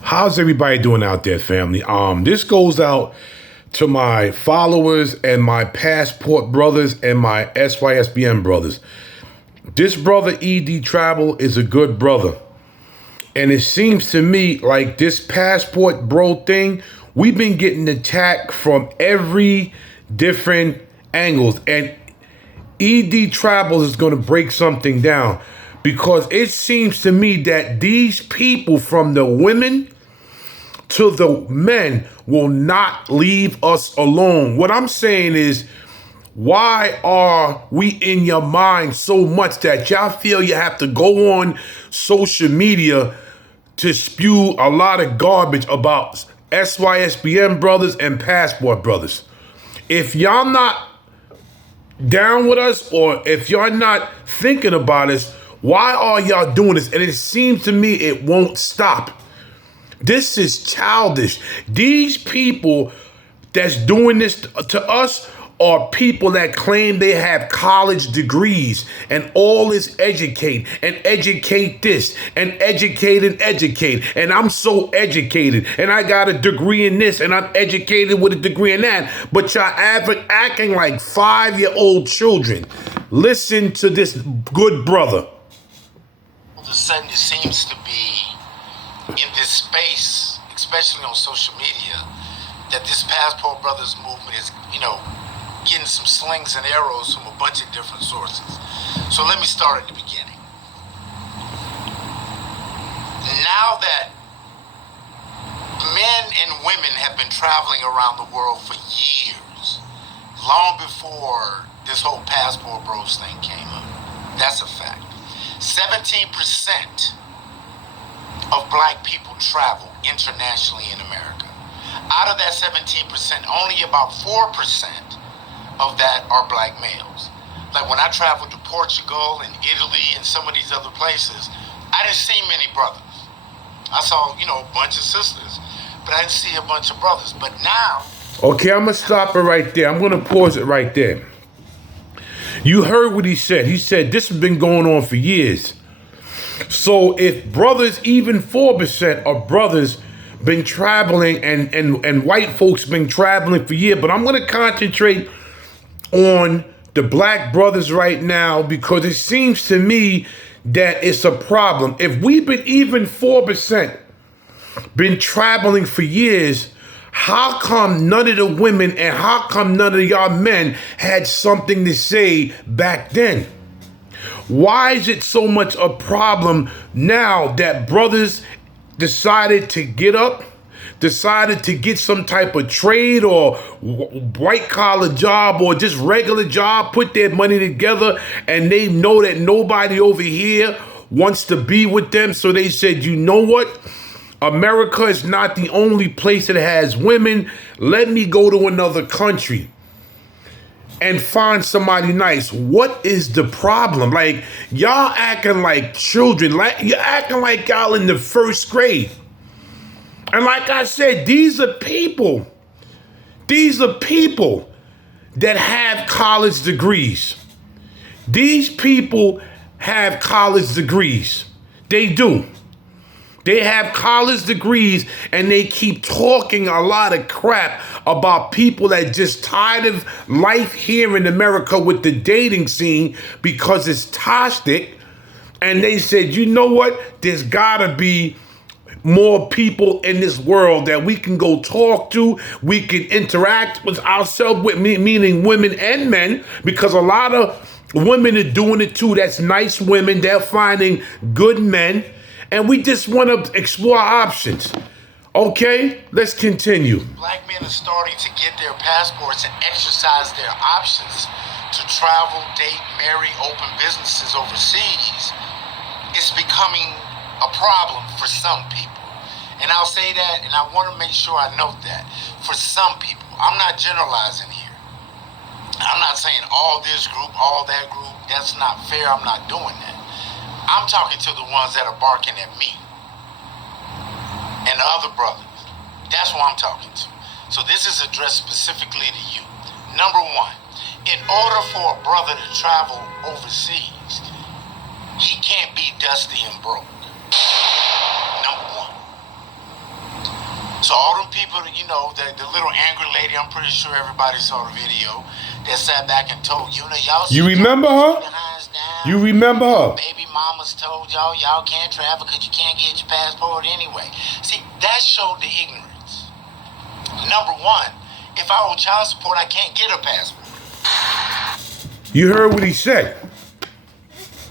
How's everybody doing out there, family? This goes out to my followers and my passport brothers and my SYSBM brothers. This brother ED Travel is a good brother. And it seems to me like this passport bro thing, we've been getting attacked from every different angles. And ED Travel is going to break something down because it seems to me that these people, from the women to the men, will not leave us alone. What I'm saying is, why are we in your mind so much that y'all feel you have to go on social media to spew a lot of garbage about SYSBM brothers and passport brothers? If y'all not down with us, or if y'all not thinking about us, why are y'all doing this? And it seems to me it won't stop. This is childish. These people that's doing this to us are people that claim they have college degrees and all is educate and educate this and educate. And I'm so educated and I got a degree in this and I'm educated with a degree in that. But y'all acting like 5-year-old children. Listen to this good brother. All of a sudden it seems to be in this space, especially on social media, that this Passport Brothers movement is, getting some slings and arrows from a bunch of different sources. So let me start at the beginning. Now that men and women have been traveling around the world for years, long before this whole Passport Bros thing came up, that's a fact. 17% of black people travel internationally in America. Out of that 17%, only about 4% of that are black males. Like when I traveled to Portugal and Italy and some of these other places, I didn't see many brothers. I saw, a bunch of sisters, but I didn't see a bunch of brothers. But now... Okay, I'm going to stop it right there. I'm going to pause it right there. You heard what he said. He said this has been going on for years. So if brothers, even 4% of brothers been traveling and white folks been traveling for years, but I'm going to concentrate on the black brothers right now because it seems to me that it's a problem. If we've been even 4% been traveling for years, how come none of the women and how come none of y'all men had something to say back then? Why is it so much a problem now that brothers decided to get up, decided to get some type of trade or white collar job or just regular job, put their money together, and they know that nobody over here wants to be with them? So they said, you know what? America is not the only place that has women. Let me go to another country and find somebody nice. What is the problem? Like, y'all acting like children. Like, you're acting like y'all in the first grade. And like I said, these are people. These are people that have college degrees. These people have college degrees. They do. They have college degrees and they keep talking a lot of crap about people that just tired of life here in America with the dating scene because it's toxic. And they said, you know what? There's gotta be more people in this world that we can go talk to, we can interact with ourselves with, meaning women and men, because a lot of women are doing it too. That's nice women. They're finding good men. And we just want to explore options. Okay, let's continue. Black men are starting to get their passports and exercise their options to travel, date, marry, open businesses overseas. It's becoming a problem for some people. And I'll say that, and I want to make sure I note that. For some people. I'm not generalizing here. I'm not saying all this group, all that group. That's not fair. I'm not doing that. I'm talking to the ones that are barking at me and the other brothers. That's who I'm talking to. So this is addressed specifically to you. Number one, in order for a brother to travel overseas, he can't be dusty and broke. Number one. So all them people, you know, the little angry lady, I'm pretty sure everybody saw the video, that sat back and told you know, y'all. You remember her? You remember her? Baby mamas told y'all can't travel because you can't get your passport anyway. See, that showed the ignorance. Number one, if I owe child support, I can't get a passport. You heard what he said.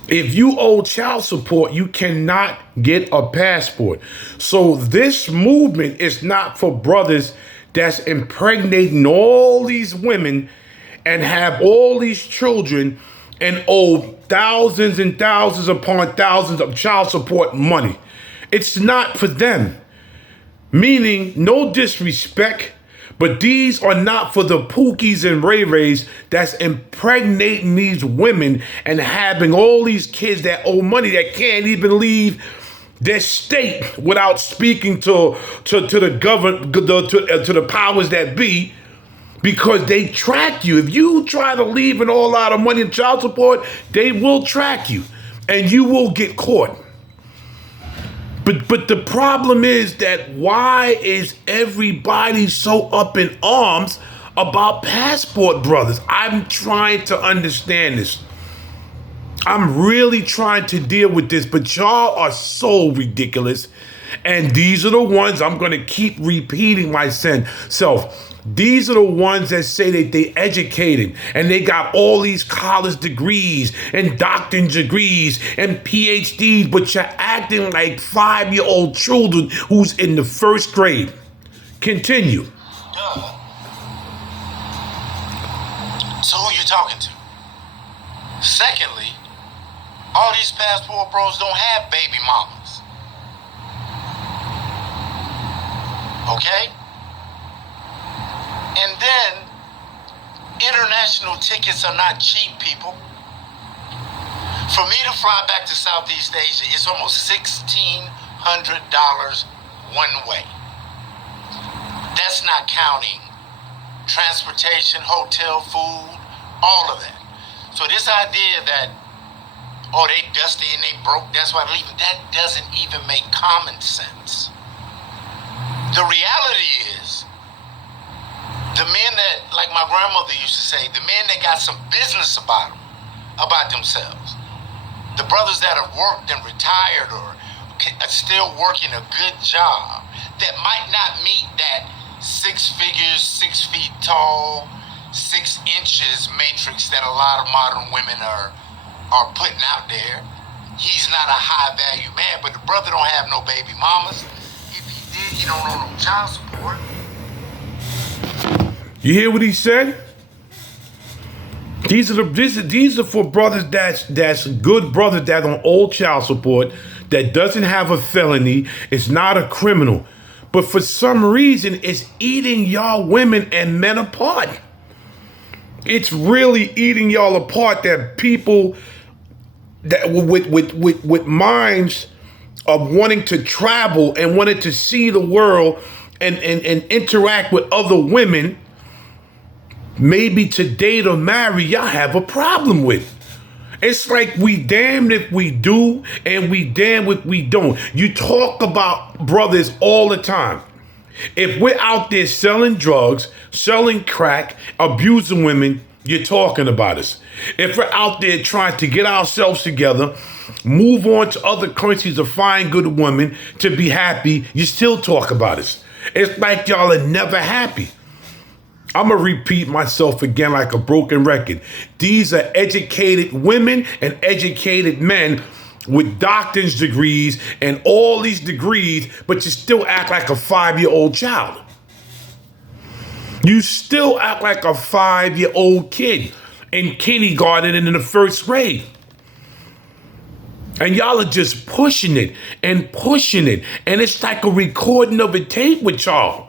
If you owe child support, you cannot get a passport. So this movement is not for brothers that's impregnating all these women and have all these children and owe thousands and thousands upon thousands of child support money. It's not for them. Meaning, no disrespect, but these are not for the Pookies and Ray Rays that's impregnating these women and having all these kids that owe money that can't even leave their state without speaking to the government, to the powers that be, because they track you. If you try to leave an all out of money in child support, they will track you and you will get caught. But the problem is that why is everybody so up in arms about passport brothers? I'm trying to understand this. I'm really trying to deal with this, but y'all are so ridiculous. And these are the ones I'm going to keep repeating myself. These are the ones that say that they educated and they got all these college degrees and doctorate degrees and PhDs, but you're acting like 5-year-old children who's in the first grade. Continue. Duh. So who you talking to? Secondly, all these passport bros don't have baby mamas. Okay? And then, international tickets are not cheap, people. For me to fly back to Southeast Asia, it's almost $1,600 one way. That's not counting transportation, hotel, food, all of that. So this idea that, oh, they dusty and they broke, that's why they're leaving, that doesn't even make common sense. The reality is, the men that, like my grandmother used to say, the men that got some business about them, about themselves, the brothers that have worked and retired or are still working a good job, that might not meet that 6 figures, 6 feet tall, 6 inches matrix that a lot of modern women are putting out there. He's not a high value man, but the brother don't have no baby mamas. If he did, he don't owe no child support. You hear what he said? These are for brothers that's good brothers that on old child support, that doesn't have a felony, it's not a criminal. But for some reason, it's eating y'all women and men apart. It's really eating y'all apart that people that with minds of wanting to travel and wanting to see the world and interact with other women, maybe to date or marry, y'all have a problem with. It's like we damned if we do and we damned if we don't. You talk about brothers all the time. If we're out there selling drugs, selling crack, abusing women, you're talking about us. If we're out there trying to get ourselves together, move on to other countries to find good women, to be happy, you still talk about us. It's like y'all are never happy. I'm going to repeat myself again like a broken record. These are educated women and educated men with doctor's degrees and all these degrees, but you still act like a 5-year-old child. You still act like a 5-year-old kid in kindergarten and in the first grade. And y'all are just pushing it. And it's like a recording of a tape with y'all.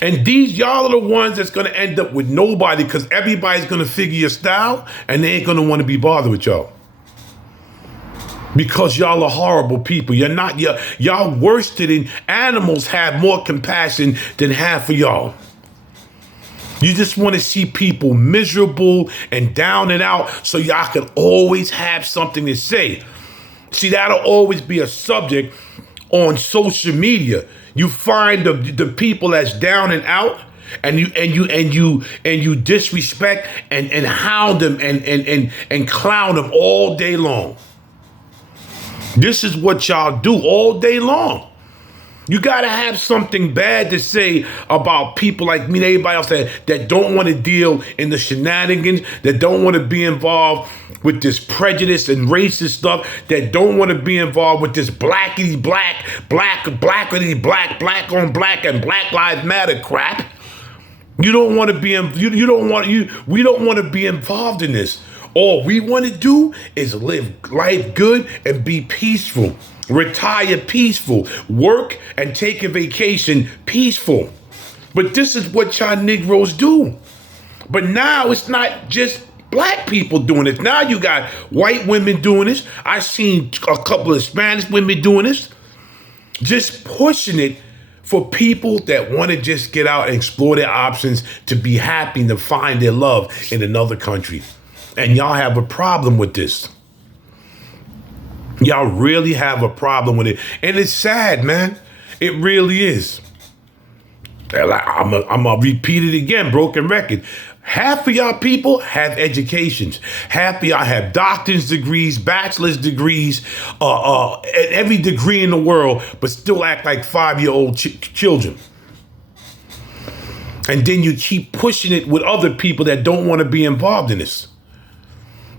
And y'all are the ones that's going to end up with nobody, because everybody's going to figure your style and they ain't going to want to be bothered with y'all. Because y'all are horrible people. Y'all worse than animals have more compassion than half of y'all. You just want to see people miserable and down and out so y'all can always have something to say. See, that'll always be a subject on social media. You find the people that's down and out, and you disrespect and hound them and clown them all day long. This is what y'all do all day long. You gotta have something bad to say about people like me and everybody else that don't want to deal in the shenanigans, that don't want to be involved with this prejudice and racist stuff, that don't want to be involved with this blackity black on black and Black Lives Matter crap. You don't want to be we don't want to be involved in this. All we want to do is live life good and be peaceful. Retire peaceful. Work and take a vacation peaceful. But this is what y'all Negroes do. But now it's not just black people doing this. Now you got white women doing this. I've seen a couple of Spanish women doing this. Just pushing it for people that want to just get out and explore their options to be happy and to find their love in another country. And y'all have a problem with this. Y'all really have a problem with it. And it's sad, man. It really is. I'm going to repeat it again, broken record. Half of y'all people have educations. Half of y'all have doctor's degrees, bachelor's degrees, every degree in the world, but still act like 5-year-old children. And then you keep pushing it with other people that don't want to be involved in this.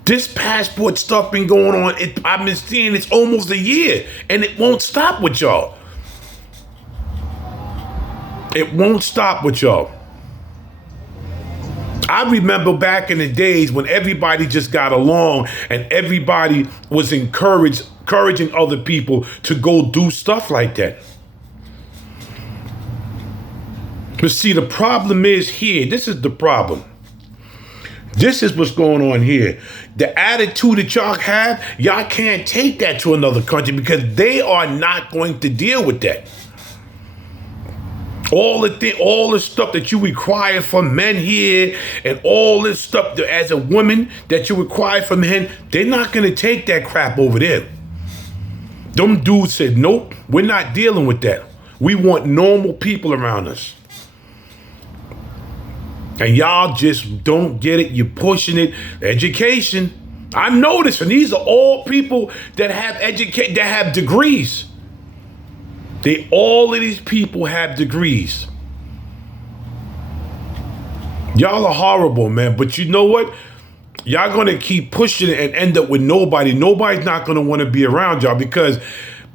This passport stuff been going on. I've been seeing it's almost a year, and it won't stop with y'all. It won't stop with y'all. I remember back in the days when everybody just got along and everybody was encouraging other people to go do stuff like that. But see, the problem is here. This is the problem. This is what's going on here. The attitude that y'all have, y'all can't take that to another country because they are not going to deal with that. All the stuff that you require from men here and all this stuff that, as a woman that you require from men, they're not going to take that crap over there. Them dudes said, nope, we're not dealing with that. We want normal people around us. And y'all just don't get it. You're pushing it. Education. I noticed, and these are all people that have degrees. All of these people have degrees. Y'all are horrible, man. But you know what? Y'all gonna keep pushing it and end up with nobody. Nobody's not gonna want to be around y'all because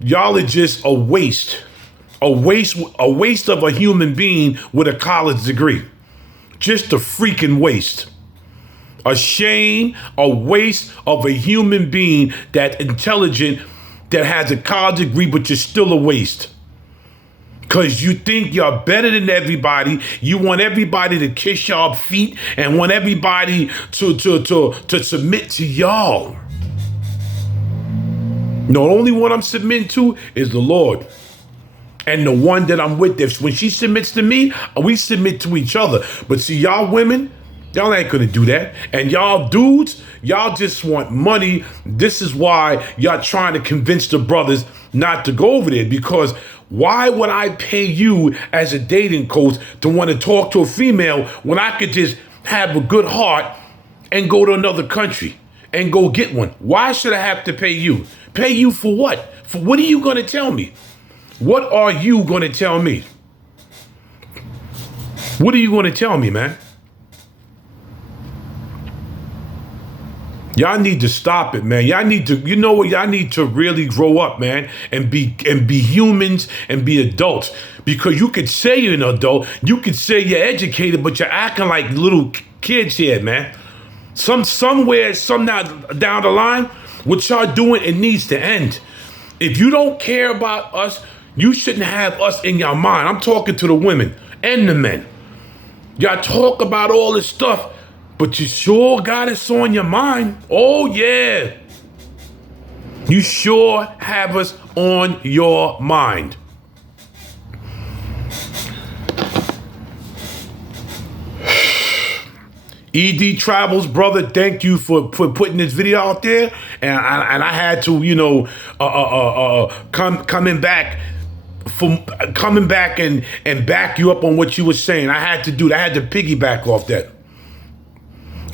y'all are just a waste. A waste of a human being with a college degree. Just a freaking waste. A shame, a waste of a human being that's intelligent, that has a college degree, but you're still a waste. Because you think you're better than everybody. You want everybody to kiss y'all feet and want everybody to submit to y'all. The only one I'm submitting to is the Lord. And the one that I'm with, when she submits to me, we submit to each other. But see, y'all women, y'all ain't gonna do that. And y'all dudes, y'all just want money. This is why y'all trying to convince the brothers not to go over there. Because why would I pay you as a dating coach to want to talk to a female when I could just have a good heart and go to another country and go get one? Why should I have to pay you? Pay you for what? For what are you gonna tell me? What are you going to tell me? What are you going to tell me, man? Y'all need to stop it, man. Y'all need to, you know what? Y'all need to really grow up, man, and be humans and be adults. Because you could say you're an adult, you could say you're educated, but you're acting like little kids here, man. Somewhere down the line, what y'all doing, it needs to end. If you don't care about us, you shouldn't have us in your mind. I'm talking to the women and the men. Y'all talk about all this stuff, but you sure got us on your mind. Oh, yeah. You sure have us on your mind. ED Travels, brother, thank you for putting this video out there. And I had to, coming back and back you up on what you were saying. I had to do that. I had to piggyback off that.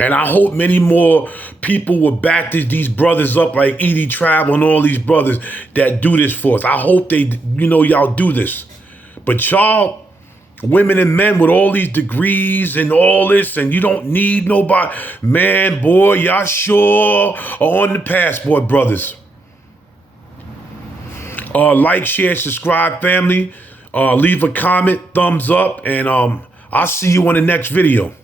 And I hope many more people will back these brothers up like ED Travel and all these brothers that do this for us. I hope they, y'all do this. But y'all, women and men with all these degrees and all this, and you don't need nobody. Man, boy, y'all sure are on the passport, brothers. Like, share, subscribe, family. Leave a comment, thumbs up, and I'll see you on the next video.